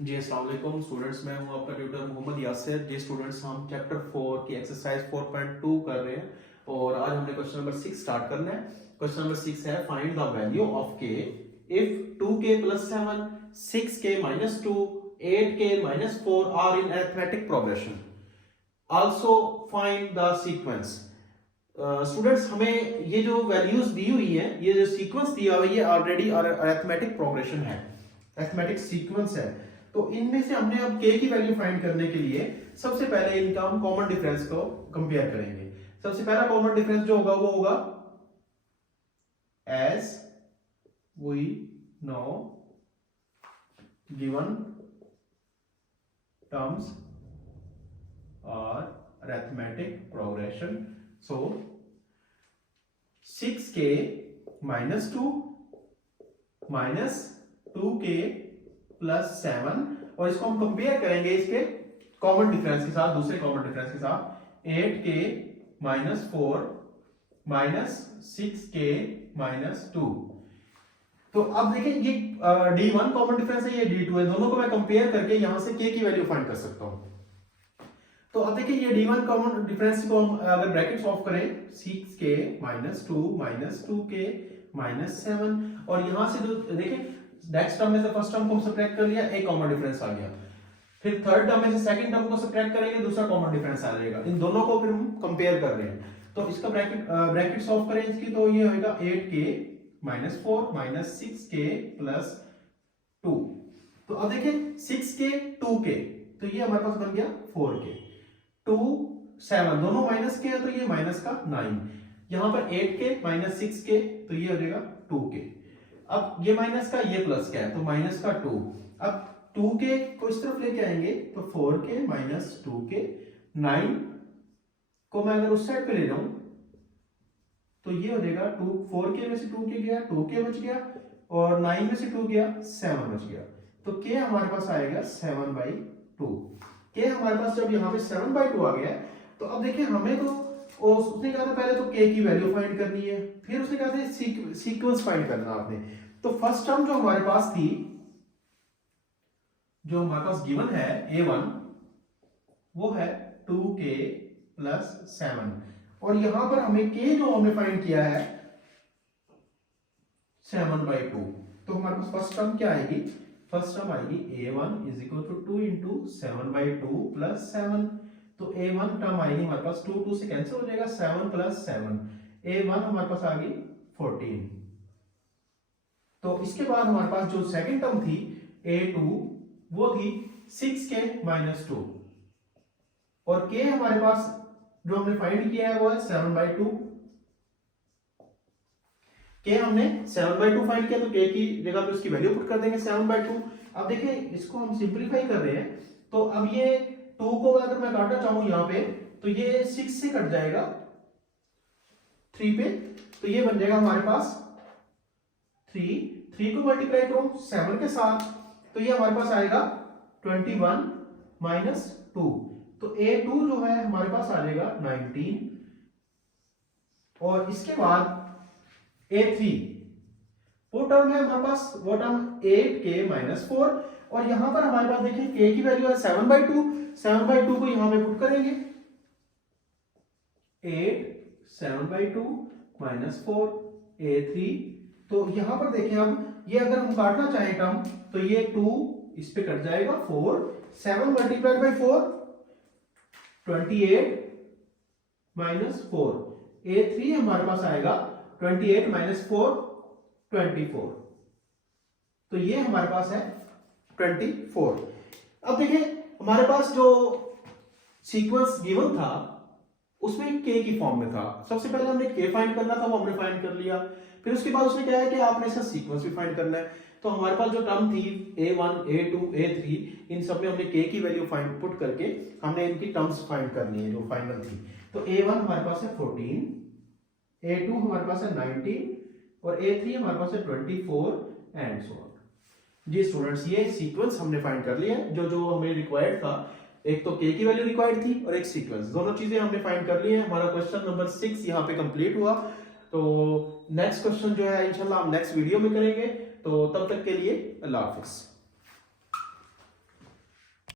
जी अस्सलाम वालेकुम स्टूडेंट्स, मैं हूं आपका ट्यूटर मोहम्मद यासिर। जी स्टूडेंट्स, हम चैप्टर 4 की एक्सरसाइज 4.2 कर रहे हैं और आज हमने क्वेश्चन नंबर 6 स्टार्ट करना है। क्वेश्चन नंबर 6 है, find the value of K if 2k + 7, 6k - 2, 8k - 4 are in arithmetic progression. Also find the sequence. Students, हमें ये जो वैल्यूज दी हुई है, ये जो सीक्वेंस दिया हुआ है, ये ऑलरेडी अरिथमेटिक प्रोग्रेशन है, अरिथमेटिक सीक्वेंस है। तो इनमें से हमने अब k की वैल्यू फाइंड करने के लिए सबसे पहले इनका हम कॉमन डिफरेंस को कंपेयर करेंगे। सबसे पहला कॉमन डिफरेंस जो होगा वो होगा as we know given terms और arithmetic progression. So 6k - 2 minus 2k plus 7, और इसको हम कंपेयर करेंगे इसके कॉमन डिफरेंस के साथ, दूसरे कॉमन डिफरेंस के साथ 8k - 4 minus 6k - 2। तो अब देखिए, ये D1 कॉमन डिफरेंस है, ये D2 है, दोनों को मैं कंपेयर करके यहां से k की वैल्यू फाइंड कर सकता हूं। तो अब देखिए, ये D1 कॉमन डिफरेंस को हम अगर ब्रैकेट्स ऑफ करें, 6k - 2 - 2k - 7, और यहां से जो देखिए नेक्स्ट टर्म में से फर्स्ट टर्म को हम सब्ट्रैक्ट कर लिया, एक कॉमन डिफरेंस आ गया। फिर थर्ड टर्म में से सेकंड टर्म को सब्ट्रैक्ट करेंगे, दूसरा कॉमन डिफरेंस आ जाएगा। इन दोनों को फिर हम कंपेयर कर रहे हैं, तो इसका ब्रैकेट्स ऑफ करें इसकी, तो ये होगा 8k - 4 - 6k + 2। तो अब देखिए 6k 2k, तो ये हमारे पास बन गया 4k, 2 7, दोनों माइनस के है तो ये माइनस का 9, यहां पर 8k - 6k, तो ये हो जाएगा 2k। अब ये माइनस का, ये प्लस का है, तो माइनस का 2। अब 2k को इस तरफ लेके आएंगे तो 4k - 2k, 9 को मैं अगर उस साइड पे ले जाऊं तो ये हो जाएगा 4k में से 2k गया, 2k बच गया, और 9 में से 2 गया, 7 बच गया। तो k हमारे पास आएगा 7/2। k हमारे पास जब यहाँ पे 7/2 आ गया, तो अब देखिए हमें तो उसने कहा था पहले तो k की वैल्यू फाइंड करनी है, फिर उसने कहा था सीक्वेंस फाइंड करना आपने। तो फर्स्ट टर्म जो हमारे पास थी, जो हमारे पास गिवन है a1, वो है 2k + 7, और यहां पर हमें k जो हमने फाइंड किया है 7/2। तो हमारे पास फर्स्ट टर्म क्या आएगी? फर्स्ट टर्म आएगी a1 = 2 × 7/2 + 7। तो a1 टर्म आएगी हमारे पास 2, 2 से कैंसिल हो जाएगा, 7 + 7, a1 हमारे पास आ गई 14। तो इसके बाद हमारे पास जो सेकंड टर्म थी a2, वो थी 6k - 2, और k हमारे पास जो हमने फाइंड किया है वो है 7/2। k हमने 7/2 फाइंड किया, तो k की जगह पे उसकी वैल्यू पुट कर देंगे 7/2। अब देखिए इसको हम सिंपलीफाई कर रहे हैं, तो अब ये 2 को अगर मैं काटना चाहूं यहां पे, तो ये 6 से कट जाएगा 3 पे, तो ये बन जाएगा हमारे पास 3 को मल्टीप्लाई करो 7 के साथ, तो ये हमारे पास आएगा 21 - 2। तो a2 जो है हमारे पास आ जाएगा 19, और इसके बाद a3 वो टर्म है हमारे पास, वो टर्म 8k - 4, और यहां पर हमारे पास देखिए k की वैल्यू है 7/2, 7/2 को यहां पे पुट करेंगे, 8 7/2 - 4 a3। तो यहां पर देखें, अब ये अगर हम काटना चाहें टर्म, तो ये 2 इस पे कट जाएगा, 4 7 × 4 28 - 4, a3 हमारे पास आएगा 28 - 4 24। तो ये हमारे पास है 24। अब देखिए हमारे पास जो सीक्वेंस गिवन था उसमें k की फॉर्म में था। सबसे पहले हमने k फाइंड करना था, वो हमने फाइंड कर लिया। फिर उसके बाद उसने क्या है कि आपने इसका सीक्वेंस भी फाइंड करना है। तो हमारे पास जो टर्म थी a1 a2 a3, इन सब में हमने k की वैल्यू फाइंड पुट करके हमने इनकी टर्म्स फाइंड करनी है जो फाइनल थी। तो a1 हमारे पास है 14, a2 हमारे पास है 19, और a3 हमारे पास है 24 एंड सो ऑन। जी स्टूडेंट्स, ये सीक्वेंस हमने फाइंड कर लिया है, जो जो हमें रिक्वायर्ड था। एक तो k की वैल्यू रिक्वायर्ड थी और एक सीक्वेंस, दोनों चीजें हमने फाइंड कर ली है। हमारा क्वेश्चन नंबर 6 यहाँ पे कंप्लीट हुआ। तो नेक्स्ट क्वेश्चन जो है इंशाल्लाह हम नेक्स्ट वीडियो में करेंगे। तो तब तक के लिए अल्लाह हाफिज।